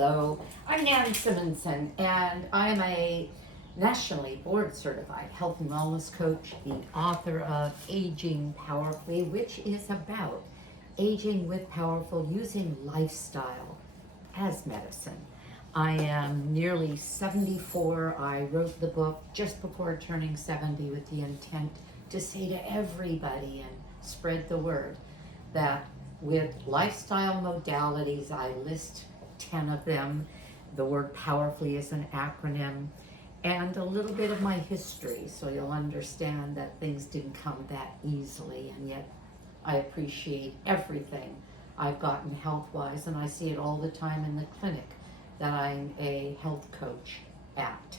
Hello, I'm Nan Simonson, and I'm a nationally board certified health and wellness coach, the author of Aging Powerfully, which is about aging with powerful using lifestyle as medicine. I am nearly 74. I wrote the book just before turning 70 with the intent to say to everybody and spread the word that with lifestyle modalities, I list 10 of them. The word powerfully is an acronym, and a little bit of my history, so you'll understand that things didn't come that easily, and yet I appreciate everything I've gotten health-wise, and I see it all the time in the clinic that I'm a health coach at.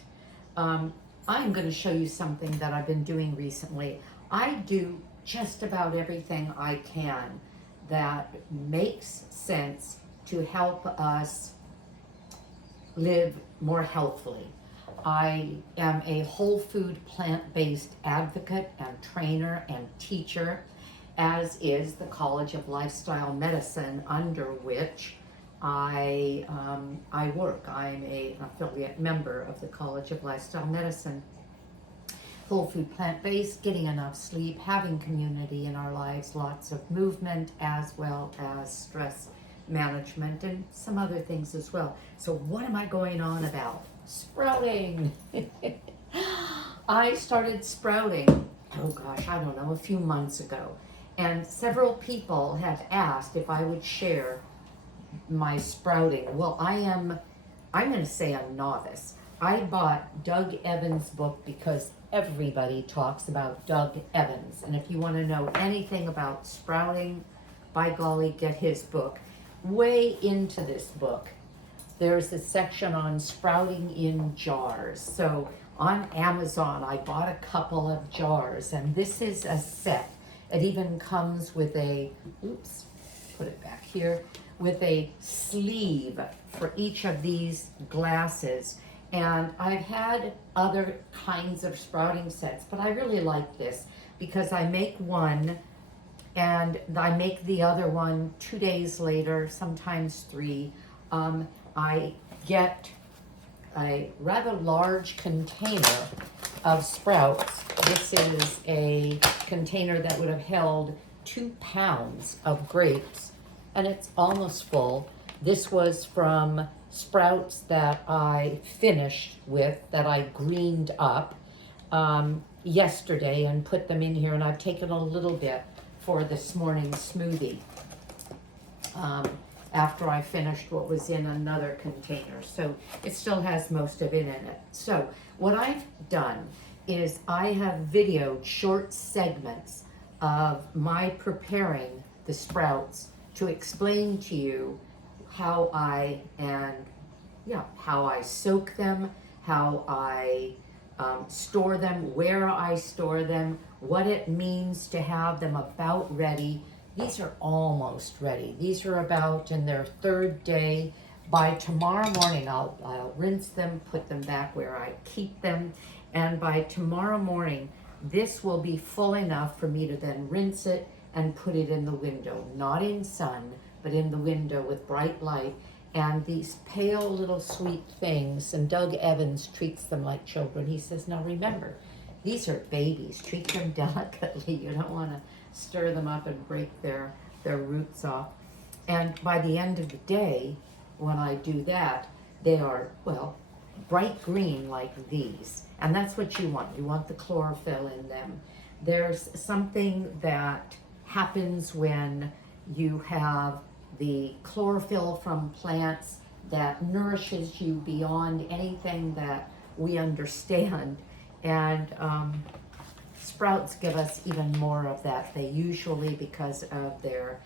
I'm going to show you something that I've been doing recently. I do just about everything I can that makes sense to help us live more healthfully. I am a whole food plant-based advocate and trainer and teacher, as is the College of Lifestyle Medicine, under which I work. I'm an affiliate member of the College of Lifestyle Medicine. Whole food plant-based, getting enough sleep, having community in our lives, lots of movement, as well as stress management and some other things as well. So what am I going on about? Sprouting. I started sprouting, oh gosh, I don't know, a few months ago. And several people have asked if I would share my sprouting. Well, I'm going to say I'm novice. I bought Doug Evans' book because everybody talks about Doug Evans. And if you want to know anything about sprouting, by golly, get his book. Way into this book, there's a section on sprouting in jars. So on Amazon, I bought a couple of jars, and this is a set. It even comes with a, oops, put it back here, with a sleeve for each of these glasses. And I've had other kinds of sprouting sets, but I really like this because I make one and I make the other one 2 days later, sometimes 3. I get a rather large container of sprouts. This is a container that would have held 2 pounds of grapes, and it's almost full. This was from sprouts that I finished with, that I greened up yesterday and put them in here, and I've taken a little bit for this morning's smoothie after I finished what was in another container. So it still has most of it in it. So what I've done is I have videoed short segments of my preparing the sprouts to explain to you how I soak them, how I store them, where I store them, what it means to have them about ready. These are almost ready. These are about in their 3rd day. By tomorrow morning, I'll rinse them, put them back where I keep them, and by tomorrow morning, this will be full enough for me to then rinse it and put it in the window, not in sun, but in the window with bright light. And these pale little sweet things, and Doug Evans treats them like children. He says, now remember, these are babies. Treat them delicately. You don't want to stir them up and break their roots off. And by the end of the day, when I do that, they are, well, bright green like these. And that's what you want. You want the chlorophyll in them. There's something that happens when you have the chlorophyll from plants that nourishes you beyond anything that we understand. And sprouts give us even more of that. They usually, because of their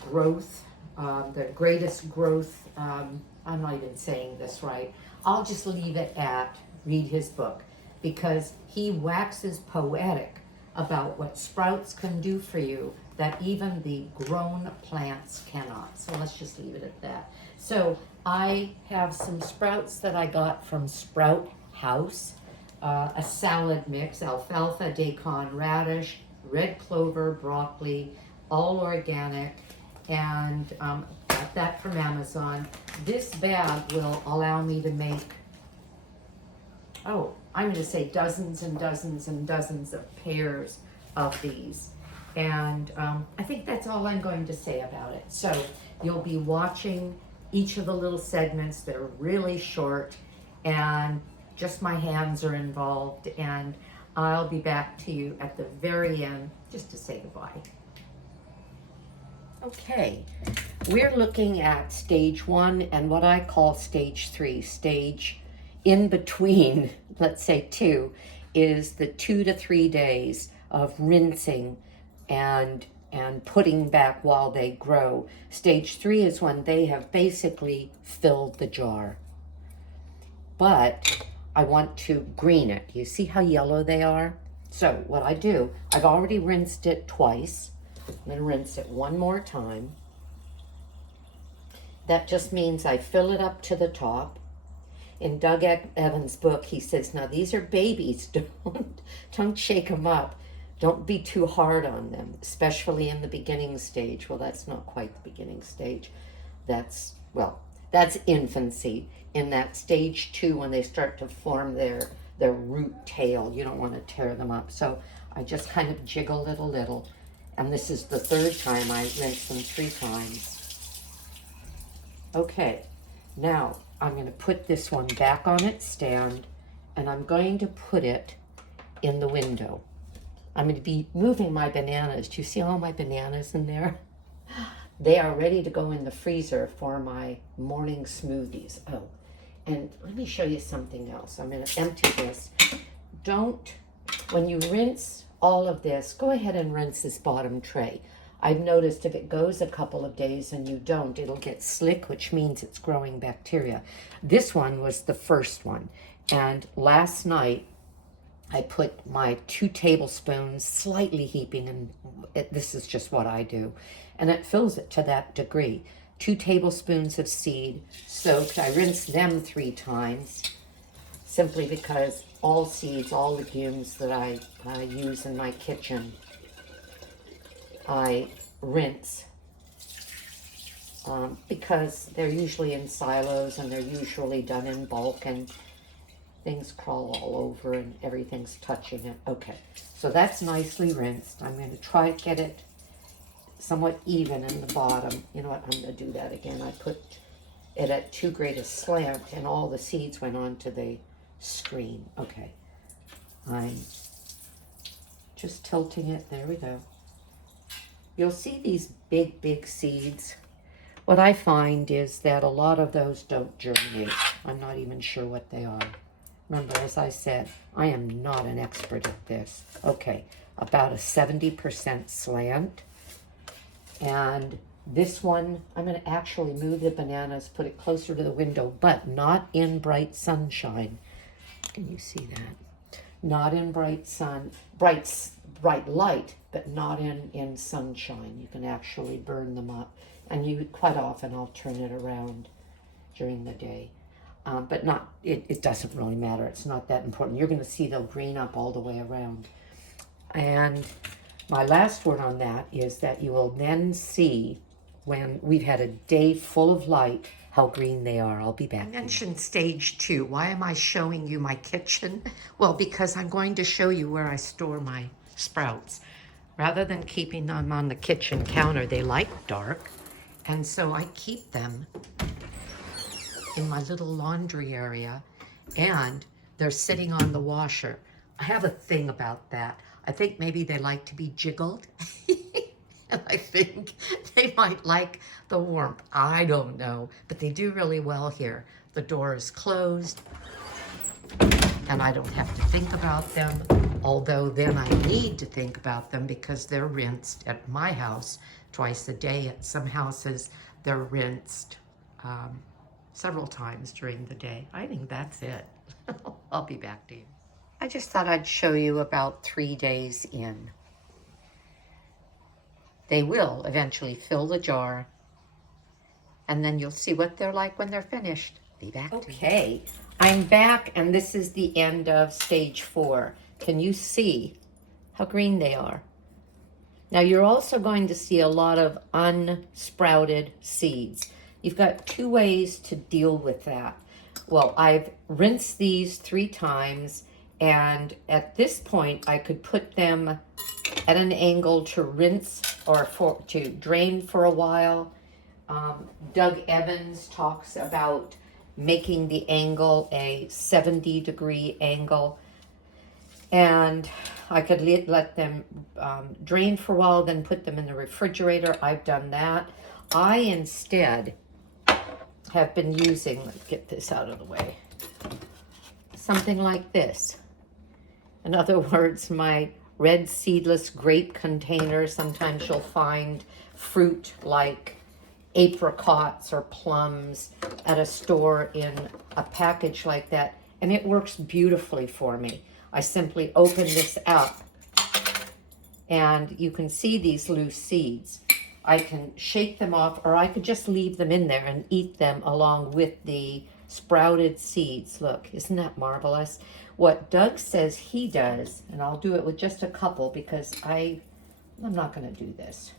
growth, their greatest growth, I'm not even saying this right. I'll just leave it at read his book, because he waxes poetic about what sprouts can do for you that even the grown plants cannot. So let's just leave it at that. So I have some sprouts that I got from Sprout House, a salad mix, alfalfa, daikon, radish, red clover, broccoli, all organic, and got that from Amazon. This bag will allow me to make, oh, I'm going to say dozens and dozens and dozens of pairs of these. And I think that's all I'm going to say about it. So you'll be watching each of the little segments. They're really short, and just my hands are involved. And I'll be back to you at the very end just to say goodbye. Okay, we're looking at stage 1 and what I call stage 3. Stage in between, let's say 2, is the 2 to 3 days of rinsing and putting back while they grow. Stage 3 is when they have basically filled the jar. But I want to green it. You see how yellow they are? So what I do, I've already rinsed it twice. I'm going to rinse it one more time. That just means I fill it up to the top. In Doug Evans' book, he says, now these are babies. Don't shake them up. Don't be too hard on them, especially in the beginning stage. Well, that's not quite the beginning stage. That's infancy. In that stage 2, when they start to form their root tail, you don't want to tear them up. So I just kind of jiggle it a little. And this is the 3rd time. I rinse them 3 times. Okay, now I'm going to put this one back on its stand, and I'm going to put it in the window. I'm going to be moving my bananas. Do you see all my bananas in there? They are ready to go in the freezer for my morning smoothies. Oh, and let me show you something else. I'm going to empty this. When you rinse all of this, go ahead and rinse this bottom tray. I've noticed if it goes a couple of days and you don't, it'll get slick, which means it's growing bacteria. This one was the first one. And last night, I put my 2 tablespoons, slightly heaping, and this is just what I do. And it fills it to that degree. 2 tablespoons of seed soaked. I rinse them 3 times, simply because all seeds, all legumes that I use in my kitchen, I rinse because they're usually in silos and they're usually done in bulk, and things crawl all over and everything's touching it. Okay, so that's nicely rinsed. I'm going to try to get it somewhat even in the bottom. You know what, I'm going to do that again. I put it at too great a slant and all the seeds went onto the screen. Okay, I'm just tilting it. There we go. You'll see these big seeds. What I find is that a lot of those don't germinate. I'm not even sure what they are. Remember, as I said, I am not an expert at this. Okay, about a 70% slant. And this one, I'm going to actually move the bananas, put it closer to the window, but not in bright sunshine. Can you see that? Not in bright sun, bright light, but not in sunshine. You can actually burn them up. And quite often I'll turn it around during the day. But it doesn't really matter. It's not that important. You're going to see they'll green up all the way around. And my last word on that is that you will then see, when we've had a day full of light, how green they are. I'll be back. I mentioned stage 2. Why am I showing you my kitchen? Well, because I'm going to show you where I store my sprouts. Rather than keeping them on the kitchen counter, they like dark. And so I keep them in my little laundry area, and they're sitting on the washer. I have a thing about that. I think maybe they like to be jiggled. And I think they might like the warmth. I don't know, but they do really well here. The door is closed, and I don't have to think about them, although then I need to think about them because they're rinsed at my house twice a day. At some houses, they're rinsed several times during the day. I think that's it. I'll be back to you. I just thought I'd show you about 3 days in. They will eventually fill the jar, and then you'll see what they're like when they're finished. Be back to you. Okay, I'm back, and this is the end of stage 4. Can you see how green they are? Now you're also going to see a lot of unsprouted seeds. You've got two ways to deal with that. Well, I've rinsed these 3 times, and at this point I could put them at an angle to rinse or to drain for a while. Doug Evans talks about making the angle a 70-degree angle, and I could let them drain for a while, then put them in the refrigerator. I've done that. I instead have been using, let's get this out of the way, something like this. In other words, my red seedless grape container. Sometimes you'll find fruit like apricots or plums at a store in a package like that, and it works beautifully for me. I simply open this up, and you can see these loose seeds. I can shake them off, or I could just leave them in there and eat them along with the sprouted seeds. Look, isn't that marvelous? What Doug says he does, and I'll do it with just a couple because I'm not going to do this.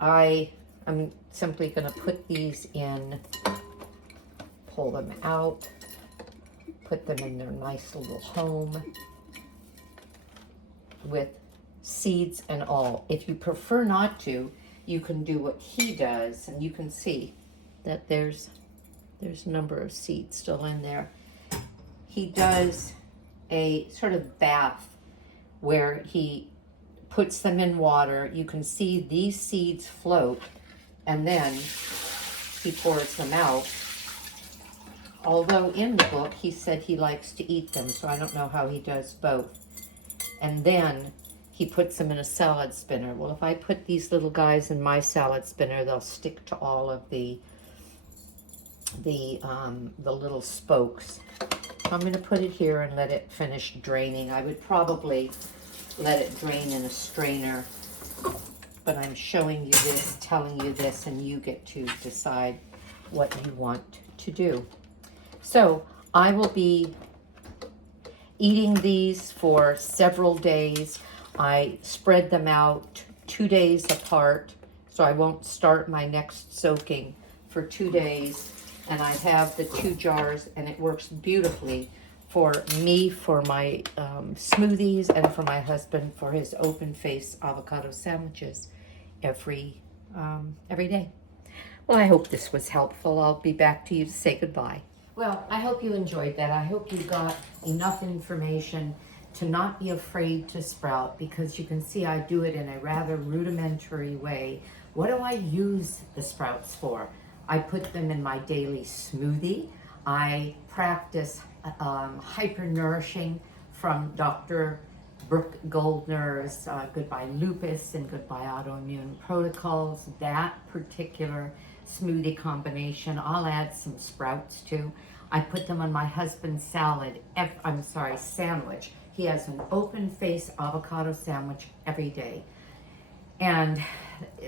I'm simply going to put these in, pull them out, put them in their nice little home with seeds and all. If you prefer not to, you can do what he does, and you can see that there's a number of seeds still in there. He does a sort of bath where he puts them in water. You can see these seeds float, and then he pours them out. Although in the book he said he likes to eat them, so I don't know how he does both. And then he puts them in a salad spinner. Well, if I put these little guys in my salad spinner, they'll stick to all of the little spokes. I'm going to put it here and let it finish draining. I would probably let it drain in a strainer, but I'm showing you this, telling you this, and you get to decide what you want to do. So I will be eating these for several days. I spread them out 2 days apart, so I won't start my next soaking for 2 days. And I have the 2 jars, and it works beautifully for me, for my smoothies, and for my husband for his open-face avocado sandwiches every day. Well, I hope this was helpful. I'll be back to you to say goodbye. Well, I hope you enjoyed that. I hope you got enough information to not be afraid to sprout, because you can see I do it in a rather rudimentary way. What do I use the sprouts for? I put them in my daily smoothie. I practice hyper-nourishing from Dr. Brooke Goldner's Goodbye Lupus and Goodbye Autoimmune Protocols. That particular smoothie combination, I'll add some sprouts to. I put them on my husband's sandwich. He has an open-face avocado sandwich every day. And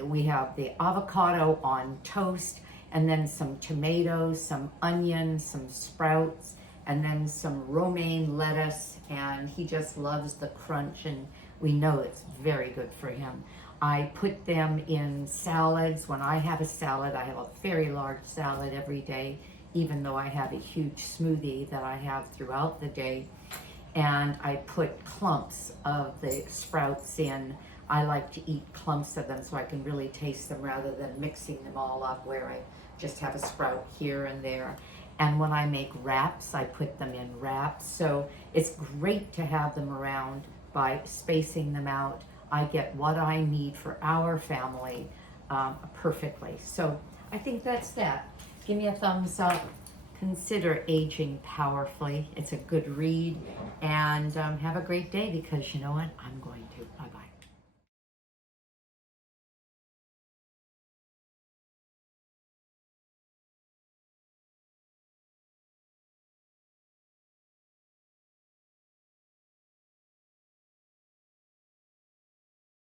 we have the avocado on toast, and then some tomatoes, some onions, some sprouts, and then some romaine lettuce, and he just loves the crunch, and we know it's very good for him. I put them in salads. When I have a salad, I have a very large salad every day, even though I have a huge smoothie that I have throughout the day. And I put clumps of the sprouts in. I like to eat clumps of them so I can really taste them rather than mixing them all up where I just have a sprout here and there. And when I make wraps, I put them in wraps. So it's great to have them around by spacing them out. I get what I need for our family perfectly. So I think that's that. Give me a thumbs up. Consider Aging Powerfully. It's a good read. And have a great day, because you know what? I'm going